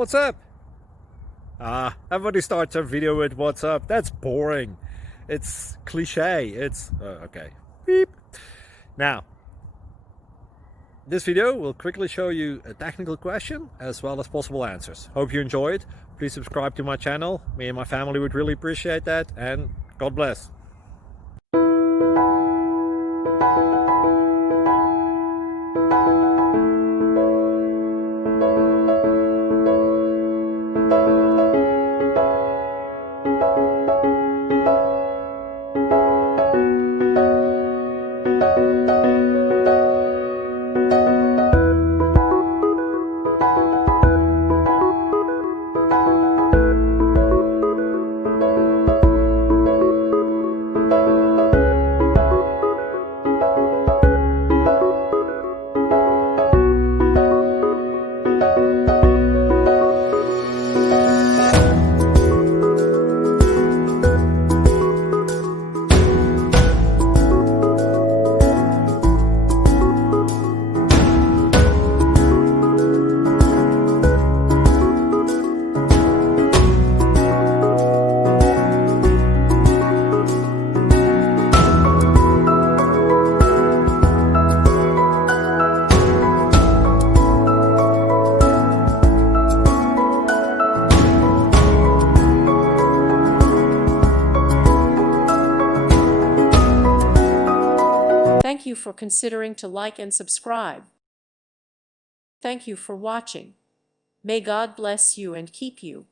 What's up? Everybody starts a video with what's up. That's boring. It's cliche. It's okay. Beep. Now, this video will quickly show you a technical question as well as possible answers. Hope you enjoyed. Please subscribe to my channel. Me and my family would really appreciate that, and God bless. Thank you for considering to like and subscribe. Thank you for watching. May God bless you and keep you.